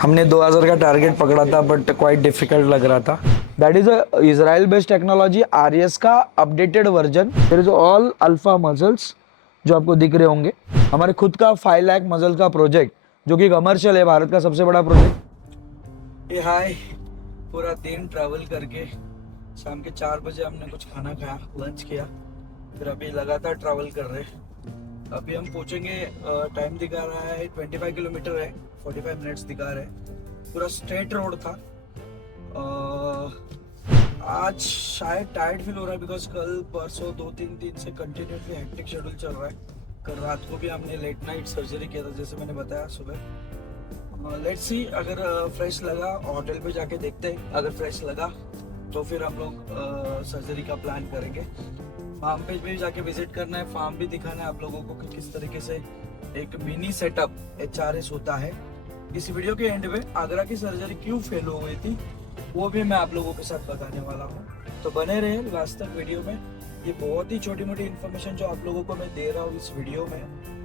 हमने 2000 का टारगेट पकड़ा था बट क्वाइट डिफिकल्ट लग रहा था। That is a Israel based technology RS का updated version. There is all alpha muscles जो आपको दिख रहे होंगे। हमारे खुद का 5 लाख मसल का प्रोजेक्ट जो कि कमर्शियल है, भारत का सबसे बड़ा प्रोजेक्ट। ये हाय, पूरा दिन ट्रैवल करके शाम के 4 बजे हमने कुछ खाना खाया, लंच किया, फिर अभी लगातार ट्रैवल कर रहे हैं। अभी हम पहुंचेंगे, टाइम दिखा रहा है 25 किलोमीटर है, 45 मिनट्स दिखा रहे हैं। पूरा स्ट्रेट रोड था। आज शायद टायर्ड फील हो रहा है बिकॉज कल परसों 2-3 दिन से कंटिन्यूसली हेक्टिक शेड्यूल चल रहा है। कल रात को भी हमने लेट नाइट सर्जरी किया था, जैसे मैंने बताया सुबह। लेट्स सी, अगर फ्रेश लगा होटल पे जाके देखते हैं। अगर फ्रेश लगा तो फिर हम लोग सर्जरी का प्लान करेंगे। फार्म पे भी जाके विजिट करना है, फार्म भी दिखाना है आप लोगों को कि किस तरीके से एक मिनी सेटअप HRS होता है। इस वीडियो के एंड में आगरा की सर्जरी क्यों फेल हो गई थी वो भी मैं आप लोगों के साथ बताने वाला हूँ, तो बने रहे लास्ट तक वीडियो में। ये बहुत ही छोटी मोटी इन्फॉर्मेशन जो आप लोगों को मैं दे रहा हूँ इस वीडियो में,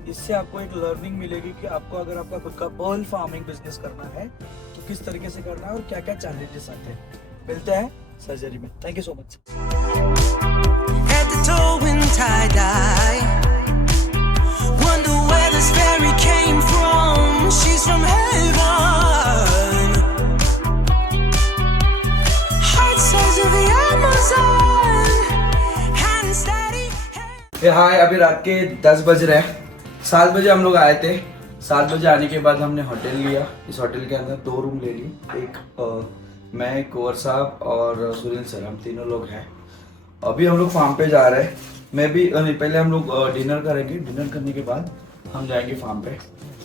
इससे आपको एक लर्निंग मिलेगी कि आपको अगर आपका खुद का पर्ल फार्मिंग बिजनेस करना है तो किस तरीके से करना है और क्या क्या चैलेंजेस आते हैं। मिलते हैं सर्जरी में। Thank you so much. Tie-dye. Wonder where this fairy came from. She's from heaven. Heart size of the Amazon. Hand steady. हाय, अभी रात के 10 बज रहे हैं। 7 बजे हम लोग आए थे। 7 बजे आने के बाद हमने होटल लिया। इस होटल के अंदर 2 रूम ले लिए। एक मैं, कुंवर साहब और सुरेंद्र सर, हम तीनों लोग हैं। अभी हम लोग फार्म पे जा रहे हैं। मैं भी नहीं, पहले हम लोग डिनर करेंगे। डिनर करने के बाद हम जाएंगे फार्म पे।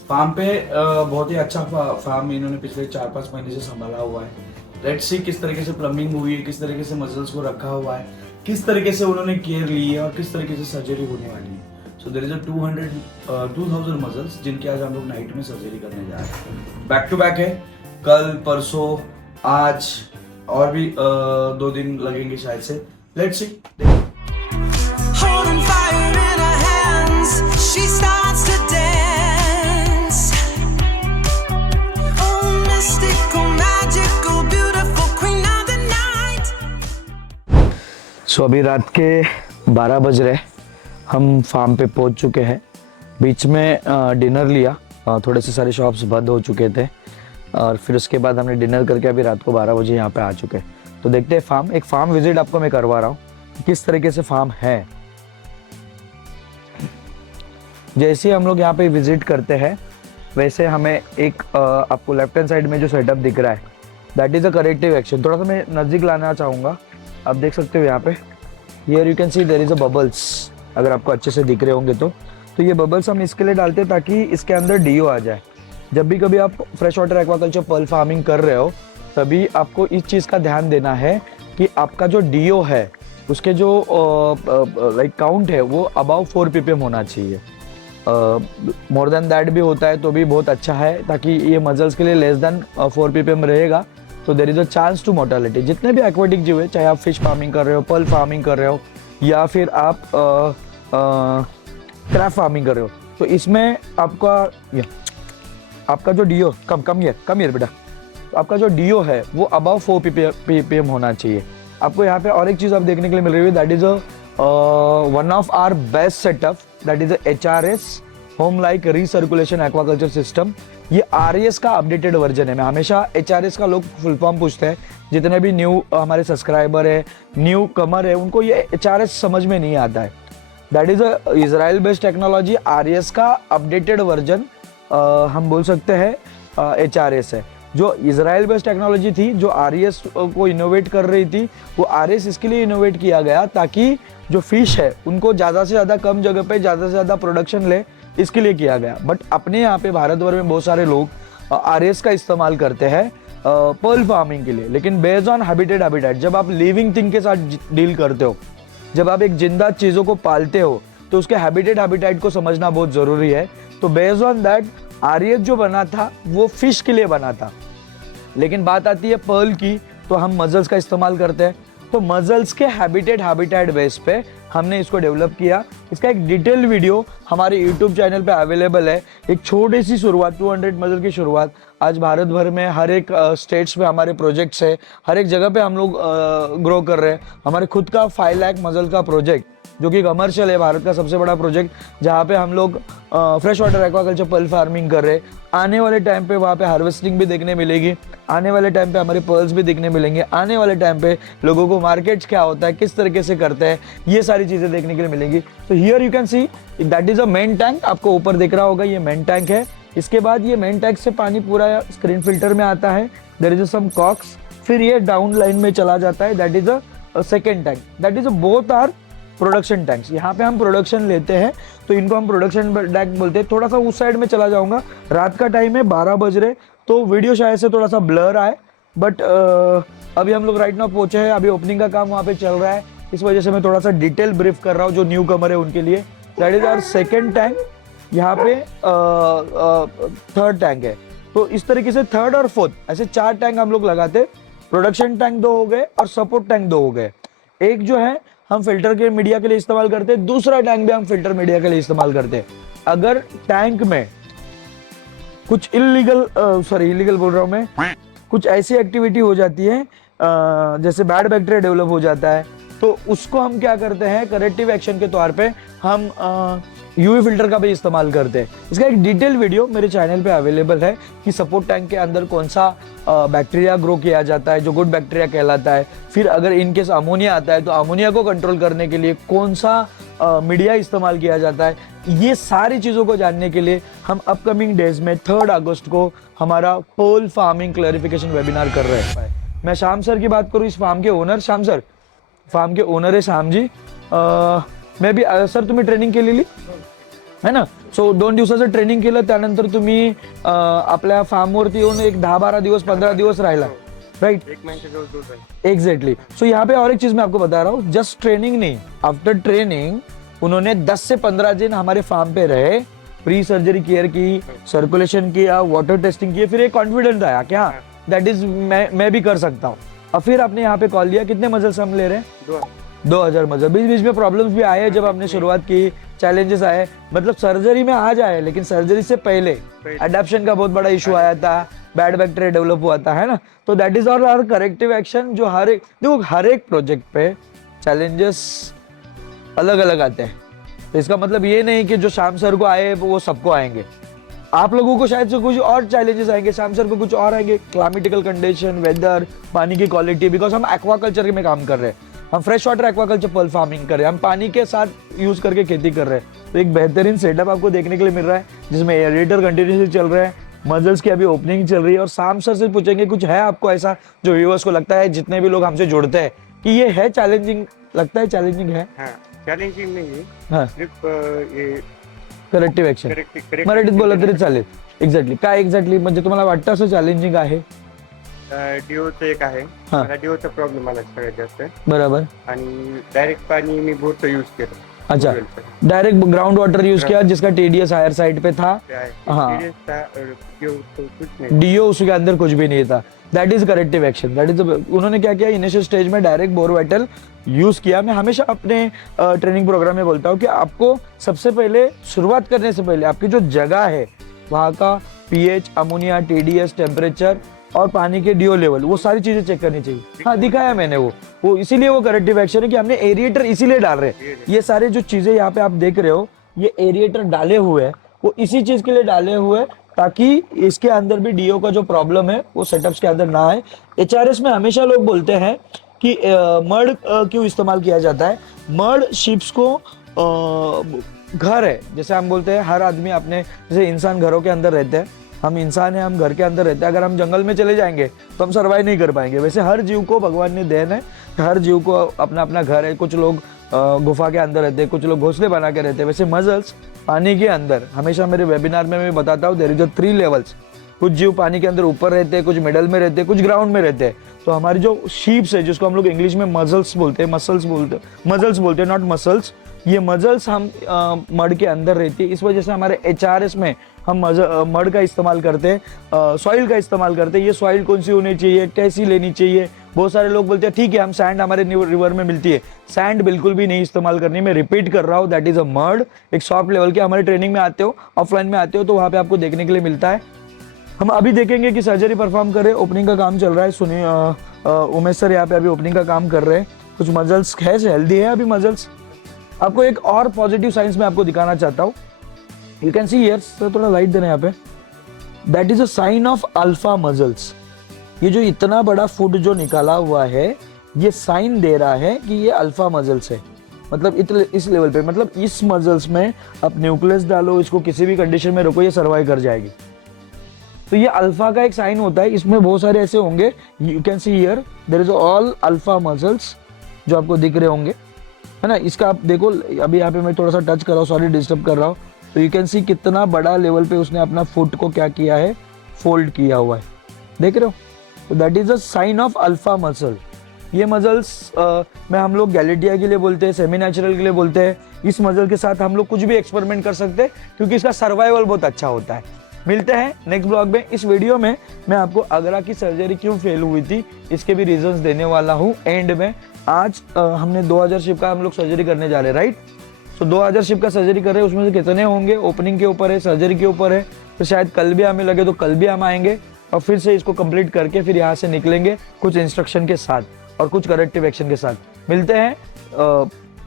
फार्म पे बहुत ही अच्छा फार्म इन्होंने पिछले 4-5 महीने से संभाला हुआ है। लेट्स सी किस तरीके से प्लम्बिंग हुई है, किस तरीके से मसल्स को रखा हुआ है, किस तरीके से उन्होंने केयर ली है और किस तरीके से सर्जरी होने वाली है। So there is a 2000 mussels जिनकी आज हम लोग नाइट में सर्जरी करने जा रहे हैं। बैक टू बैक है, कल परसों आज और भी 2 दिन लगेंगे शायद से। Let's see. Holding fire in her hands, she starts to dance. Oh, mystical, magical, beautiful queen of the night. सो अभी रात के 12 बज रहे, हम फार्म पे पहुंच चुके हैं। बीच में डिनर लिया, थोड़े से सारे शॉप्स बंद हो चुके थे और फिर उसके बाद हमने डिनर करके अभी रात को 12 बजे यहाँ पे आ चुके हैं। तो देखते हैं फार्म, एक फार्म विजिट आपको मैं करवा रहा हूँ किस तरीके से फार्म है। जैसे ही हम लोग यहाँ पे विजिट करते हैं वैसे हमें एक आपको लेफ्ट हैंड साइड में जो सेटअप दिख रहा है that is a corrective action. थोड़ा सा मैं नज़दीक लाना चाहूँगा, आप देख सकते हो यहाँ पे। Here you can see there is a bubbles, अगर आपको अच्छे से दिख रहे होंगे तो ये बबल्स हम इसके लिए डालते हैं ताकि इसके अंदर डीओ आ जाए। जब भी कभी आप fresh water aquaculture pearl farming कर रहे हो तभी आपको इस चीज़ का ध्यान देना है कि आपका जो डीओ है उसके जो लाइक काउंट है वो अबाव 4 ppm होना चाहिए। मोर देन दैट भी होता है तो भी बहुत अच्छा है, ताकि ये मसल्स के लिए लेस देन 4 ppm रहेगा तो there is a chance to mortality. जितने भी एक्वेटिक जीव है, चाहे आप फिश फार्मिंग कर रहे हो, पर्ल फार्मिंग कर रहे हो या फिर आप क्रैप फार्मिंग कर रहे हो, तो इसमें आपका जो डीओ कम हियर बेटा, तो आपका जो डीओ है वो अबाव 4 ppm होना चाहिए। आपको यहाँ पे और एक चीज़ आप देखने के लिए मिल रही है, that is one of our best setup, that is HRS home like recirculation aquaculture system. ये RES का अपडेटेड वर्जन है। मैं हमेशा HRS का लोग फुल फॉर्म पूछते हैं, जितने भी न्यू हमारे सब्सक्राइबर है, न्यू कमर है, उनको ये HRS समझ में नहीं आता है। That is a Israel based technology RES का अपडेटेड वर्जन हम बोल सकते हैं HRS है। जो इजराइल बेस्ड टेक्नोलॉजी थी, जो RES को इनोवेट कर रही थी, वो RES इसके लिए इनोवेट किया गया ताकि जो फिश है उनको ज़्यादा से ज़्यादा कम जगह पे ज़्यादा से ज़्यादा प्रोडक्शन ले, इसके लिए किया गया। बट अपने यहाँ पे भारत भर में बहुत सारे लोग RES का इस्तेमाल करते हैं पर्ल फार्मिंग के लिए, लेकिन बेस्ड ऑन हैबिटेट। जब आप लिविंग थिंग के साथ डील करते हो, जब आप एक जिंदा चीज़ों को पालते हो तो उसके हैबिटेट को समझना बहुत ज़रूरी है। तो बेस्ड ऑन दैट RES जो बना था वो फिश के लिए बना था, लेकिन बात आती है पर्ल की तो हम मसल्स का इस्तेमाल करते हैं। तो मसल्स के हैबिटेट बेस पे हमने इसको डेवलप किया। इसका एक डिटेल वीडियो हमारे यूट्यूब चैनल पे अवेलेबल है। एक छोटी सी शुरुआत, 200 मसल की शुरुआत, आज भारत भर में हर एक स्टेट्स में हमारे प्रोजेक्ट्स है, हर एक जगह पे हम लोग ग्रो कर रहे हैं। हमारे खुद का 5 लाख मसल का प्रोजेक्ट जो कि कमर्शियल है, भारत का सबसे बड़ा प्रोजेक्ट, जहाँ पे हम लोग fresh water aquaculture pearl farming कर रहे हैं। आने वाले टाइम पे वहाँ पे हार्वेस्टिंग भी देखने मिलेगी, आने वाले टाइम पे हमारे पर्ल्स भी दिखने मिलेंगे, आने वाले टाइम पे लोगों को मार्केट्स क्या होता है, किस तरीके से करते हैं, ये सारी चीज़ें देखने के लिए मिलेंगी। तो here you can see that is a main tank, आपको ऊपर दिख रहा होगा, ये मेन टैंक है। इसके बाद ये मेन टैंक से पानी पूरा स्क्रीन फिल्टर में आता है, देयर इज सम कॉक्स, फिर ये डाउन लाइन में चला जाता है, that is a second tank, that is both are production tanks. यहाँ पे हम प्रोडक्शन लेते हैं तो इनको हम प्रोडक्शन टैंक बोलते हैं। थोड़ा सा उस साइड में चला जाऊंगा, रात का टाइम है, 12 बज रहे, तो वीडियो शायद से थोड़ा सा ब्लर आए, बट अभी हम लोग राइट नाउ पहुंचे हैं, अभी ओपनिंग का काम वहाँ पे चल रहा है, इस वजह से मैं थोड़ा सा डिटेल ब्रीफ कर रहा हूँ जो न्यू कमर है उनके लिए। That is our second tank. यहाँ पे थर्ड टैंक है, तो इस तरीके से थर्ड और फोर्थ ऐसे 4 टैंक हम लोग लगाते। प्रोडक्शन टैंक 2 हो गए और सपोर्ट टैंक 2 हो गए। एक जो है हम फिल्टर के मीडिया के लिए इस्तेमाल करते हैं, दूसरा टैंक भी हम फिल्टर मीडिया के लिए इस्तेमाल करते हैं। अगर टैंक में कुछ इलीगल बोल रहा हूँ मैं, कुछ ऐसी एक्टिविटी हो जाती है जैसे बैड बैक्टीरिया डेवलप हो जाता है, तो उसको हम क्या करते हैं, करेक्टिव एक्शन के तौर पे हम यूवी फिल्टर का भी इस्तेमाल करते हैं। इसका एक डिटेल वीडियो मेरे चैनल पे अवेलेबल है कि सपोर्ट टैंक के अंदर कौन सा बैक्टीरिया ग्रो किया जाता है जो गुड बैक्टीरिया कहलाता है। फिर अगर इनकेस अमोनिया आता है तो अमोनिया को कंट्रोल करने के लिए कौन सा मीडिया इस्तेमाल किया जाता है। ये सारी चीज़ों को जानने के लिए हम अपकमिंग डेज में 3 अगस्त को हमारा पर्ल फार्मिंग क्लैरिफिकेशन वेबिनार कर रहे हैं। मैं श्याम सर की बात करूँ, इस फार्म के ओनर श्याम सर, फार्म के ओनर है श्याम जी। मैं भी सर तुम्ही ट्रेनिंग केलेली है ना, सो 2 दिवसाचं ट्रेनिंग केलं, त्यानंतर तुम्ही आपल्या फार्मवरती येऊन एक 10-12 दिवस 15 दिवस राहिला, राइट? एग्जैक्टली। सो यहाँ पे और एक चीज मैं आपको बता रहा हूँ, जस्ट ट्रेनिंग नहीं, आफ्टर ट्रेनिंग उन्होंने 10 से 15 दिन हमारे फार्म पे रहे, प्री सर्जरी केयर की, सर्कुलेशन किया, वाटर टेस्टिंग किया, फिर एक कॉन्फिडेंस आया कि हाँ दैट इज मैं भी कर सकता हूँ। और फिर आपने यहाँ पे कॉल लिया। कितने मजल हम ले रहे हैं? 2000 मजल। बीच बीच में प्रॉब्लम्स भी आए जब हमने शुरुआत की, चैलेंजेस आए, मतलब सर्जरी में आ जाए, लेकिन सर्जरी से पहले अडॉप्शन का बहुत बड़ा इशू आया था, बैड बैक्टीरिया डेवलप हुआ था, है ना। तो that is all our corrective action. जो हर एक प्रोजेक्ट पे चैलेंजेस अलग अलग आते हैं, तो इसका मतलब ये नहीं कि जो श्याम सर को आए वो सबको आएंगे। आप लोगों को शायद से कुछ और चैलेंजेस आएंगे, श्याम सर को कुछ और आएंगे, क्लाइमेटिकल कंडीशन, वेदर, पानी की क्वालिटी, बिकॉज हम एक्वाकल्चर में काम कर रहे हैं, हम fresh water aquaculture pearl farming कर रहे हैं, हम पानी के साथ यूज करके खेती कर रहे हैं। तो एक बेहतरीन सेटअप आपको देखने के लिए मिल रहा है, जिसमें एयरेटर कंटिन्यूसली चल रहा है, मजल्स की अभी ओपनिंग चल रही है। और श्याम सर से पूछेंगे कुछ है आपको ऐसा जो व्यूअर्स को लगता है, जितने भी लोग हमसे जुड़ते हैं, कि ये है चॅलेंजिंग, लगता है चॅलेंजिंग है? चॅलेंजिंग नाही, हाँ, सिर्फ ये करेक्टिव्ह ऍक्शन मराठीत बोललं तरी चालेल. एक्झॅक्टली काय एक्झॅक्टली म्हणजे तुम्हाला वाटतं असं चॅलेंजिंग आहे? डिओचं एक आहे, हा. मला डिओचा प्रॉब्लेम आला सगळ्यात जास्त, बरोबर. आणि डायरेक्ट पाणी मी बोरचं यूज केलं. अच्छा, डायरेक्ट ग्राउंड वाटर यूज किया जिसका टीडीएस हायर साइड पे था. हाँ. कुछ नहीं, डीओ उसके अंदर कुछ भी नहीं था. That is corrective action. That is उन्होंने क्या किया, इनिशियल स्टेज में डायरेक्ट बोरवेटल यूज किया. मैं हमेशा अपने ट्रेनिंग प्रोग्राम में बोलता हूँ कि आपको सबसे पहले शुरुआत करने से पहले आपकी जो जगह है वहाँ का पीएच, अमोनिया, टीडीएस, टेम्परेचर और पानी के डीओ लेवल, वो सारी चीजें चेक करनी चाहिए. हाँ, दिखाया मैंने वो इसीलिए वो करेक्टिव एक्शन है कि हमने एरिएटर इसीलिए डाल रहे हैं. ये सारे जो चीजें यहाँ पे आप देख रहे हो, ये एरिएटर डाले हुए हैं, वो इसी चीज के लिए डाले हुए हैं ताकि इसके अंदर भी डीओ का जो प्रॉब्लम है वो सेटअप्स के अंदर ना आए. एचआरएस में हमेशा लोग बोलते हैं कि मड क्यों इस्तेमाल किया जाता है. मड शिप्स को घर है, जैसे हम बोलते हैं हर आदमी अपने, जैसे इंसान घरों के अंदर रहते हैं, हम इंसान हैं, हम घर के अंदर रहते हैं. अगर हम जंगल में चले जाएंगे तो हम सर्वाइव नहीं कर पाएंगे. वैसे हर जीव को भगवान ने देन है, हर जीव को अपना अपना घर है. कुछ लोग गुफा के अंदर रहते हैं, कुछ लोग घोंसले बना के रहते हैं. वैसे मजल्स पानी के अंदर, हमेशा मेरे वेबिनार में मैं बताता हूँ, देयर इज 3 लेवल्स. कुछ जीव पानी के अंदर ऊपर रहते हैं, कुछ मिडल में रहते हैं, कुछ ग्राउंड में रहते हैं. तो हमारी जो शीप्स है, जिसको हम लोग इंग्लिश में मजल्स बोलते हैं, मजल्स बोलते हैं, नॉट मसल्स. ये मजल्स हम मड के अंदर रहती है. इस वजह से हमारे एचआरएस में हम मड का इस्तेमाल करते हैं, सॉइल का इस्तेमाल करते हैं। ये सॉइल कौन सी होनी चाहिए, कैसी लेनी चाहिए। बहुत सारे लोग बोलते हैं ठीक है हम सैंड हमारे रिवर में मिलती है, सैंड बिल्कुल भी नहीं इस्तेमाल करनी। मैं रिपीट कर रहा हूँ, दैट इज अ मड। एक सॉफ्ट लेवल के, हमारे ट्रेनिंग में आते हो, ऑफलाइन में आते हो तो वहाँ पे आपको देखने के लिए मिलता है। हम अभी देखेंगे कि सर्जरी परफॉर्म करें, ओपनिंग का काम चल रहा है। सुनिए उमेश सर यहाँ पे अभी ओपनिंग का काम कर रहे हैं। कुछ मजल्स है, हेल्दी है अभी मजल्स। आपको एक और पॉजिटिव साइंस में आपको दिखाना चाहता हूँ। You can see here, sir थोड़ा लाइट देना यहाँ पे। That is a sign of alpha mussels. ये जो इतना बड़ा फुट जो निकाला हुआ है, ये साइन दे रहा है कि ये अल्फा मजल्स है। मतलब इस लेवल पे, मतलब इस मजल्स में आप न्यूक्लियस डालो, इसको किसी भी कंडीशन में रखो, ये सर्वाइव कर जाएगी। तो ये अल्फा का एक साइन होता है। इसमें बहुत सारे ऐसे होंगे, you can see here there is all alpha muscles जो आपको दिख रहे होंगे, है ना। इसका आप देखो, अभी यहाँ पे मैं थोड़ा सा टच कर रहा हूँ, सॉरी डिस्टर्ब कर रहा हूँ। तो यू कैन सी कितना बड़ा लेवल पे उसने अपना फुट को क्या किया है, फोल्ड किया हुआ है, देख रहे हो। तो that is a sign of alpha mussel. ये मसल्स में हम लोग गैलेटिया के लिए बोलते हैं, सेमी नेचुरल के लिए बोलते हैं। इस मसल के साथ हम लोग कुछ भी एक्सपेरिमेंट कर सकते हैं क्योंकि इसका सर्वाइवल बहुत अच्छा होता है। मिलते हैं नेक्स्ट ब्लॉग में। इस वीडियो में मैं आपको अगरा की सर्जरी क्यों फेल हुई थी इसके भी रीजंस देने वाला हूँ एंड में। आज हमने 2000 शिप का हम लोग सर्जरी करने जा रहे हैं, राइट। तो 2000 शिप का सर्जरी कर रहे हैं, उसमें से कितने होंगे ओपनिंग के ऊपर है, सर्जरी के ऊपर है। तो शायद कल भी हमें लगे तो कल भी हम आएंगे और फिर से इसको कंप्लीट करके फिर यहाँ से निकलेंगे कुछ इंस्ट्रक्शन के साथ और कुछ करेक्टिव एक्शन के साथ। मिलते हैं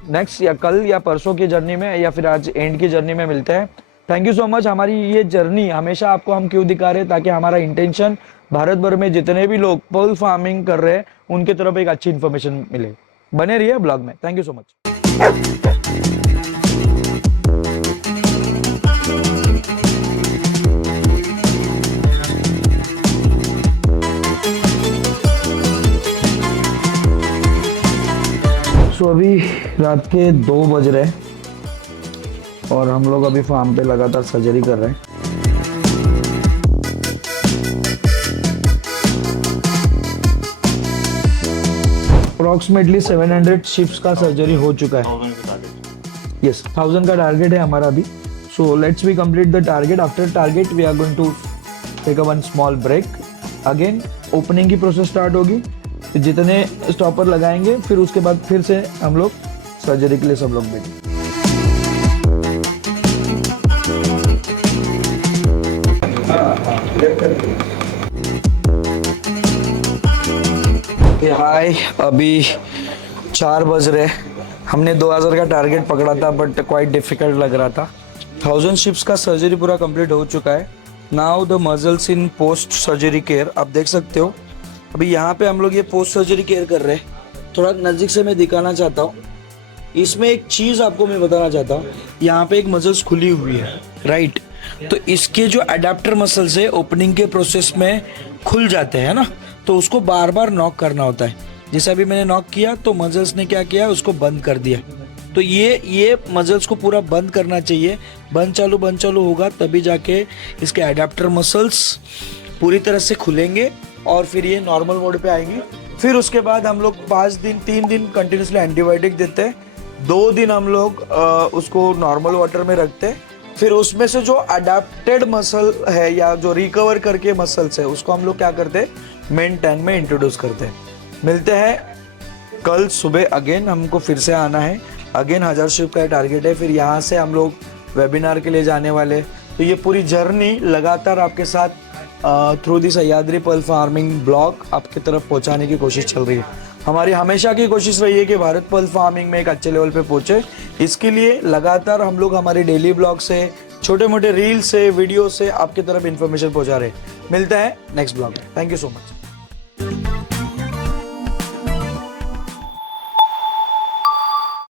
नेक्स्ट या कल या परसों की जर्नी में या फिर आज एंड की जर्नी में मिलते हैं। Thank you so much. हमारी ये जर्नी हमेशा आपको हम क्यों दिखा रहे हैं, ताकि हमारा इंटेंशन भारत भर में जितने भी लोग पर्ल फार्मिंग कर रहे हैं उनके तरफ एक अच्छी इन्फॉर्मेशन मिले। बने रहिए ब्लॉग में। Thank you so much. So अभी रात के 2 बज रहे हैं और हम लोग अभी फार्म पे लगातार सर्जरी कर रहे हैं। अप्रोक्सीमेटली 700 शिप्स का सर्जरी हो चुका है। यस, 1000 का टारगेट है हमारा अभी। So let's we complete the target. After target we are going to take a one small break. Again opening की प्रोसेस स्टार्ट होगी, जितने स्टॉपर लगाएंगे फिर उसके बाद फिर से हम लोग सर्जरी के लिए सब लोग बैठे। हाय, अभी 4 बज रहे। हमने 2000 का टारगेट पकड़ा था बट क्वाइट डिफिकल्ट लग रहा था। 1000 शिप्स का सर्जरी पूरा कंप्लीट हो चुका है। Now the muscles in post surgery care. आप देख सकते हो अभी यहाँ पे हम लोग ये पोस्ट सर्जरी केयर कर रहे हैं। थोड़ा नज़दीक से मैं दिखाना चाहता हूँ। इसमें एक चीज़ आपको मैं बताना चाहता हूँ, यहाँ पे एक मसल्स खुली हुई है, राइट। तो इसके जो अडेप्टर मसल्स है ओपनिंग के प्रोसेस में खुल जाते हैं ना, तो उसको बार बार नॉक करना होता है। जैसे अभी मैंने नॉक किया तो मसल्स ने क्या किया, उसको बंद कर दिया। तो ये मसल्स को पूरा बंद करना चाहिए। बंद चालू होगा तभी जाके इसके अडेप्टर मसल्स पूरी तरह से खुलेंगे और फिर ये नॉर्मल मोड पे आएंगी। फिर उसके बाद हम लोग 3 दिन कंटिन्यूसली एंटीबायोटिक देते हैं। 2 दिन हम लोग उसको नॉर्मल वाटर में रखते हैं। फिर उसमें से जो अडेप्टेड मसल है या जो रिकवर करके मसल्स है उसको हम लोग क्या करते हैं, मेन टैंक में इंट्रोड्यूस करते हैं। मिलते हैं कल सुबह। अगेन हमको फिर से आना है। अगेन 1000 शिप का टारगेट है। फिर यहाँ से हम लोग वेबिनार के लिए जाने वाले। तो ये पूरी जर्नी लगातार आपके साथ through the Sahyadri pearl farming blog आपकी तरफ पहुँचाने की कोशिश चल रही है। हमारी हमेशा की कोशिश रही है कि भारत पर्ल फार्मिंग में एक अच्छे लेवल पे पहुँचे। इसके लिए लगातार हम लोग हमारे डेली ब्लॉग से, छोटे मोटे रील से, वीडियो से आपकी तरफ इन्फॉर्मेशन पहुँचा रहे हैं। मिलते हैं नेक्स्ट ब्लॉग में। Thank you so much.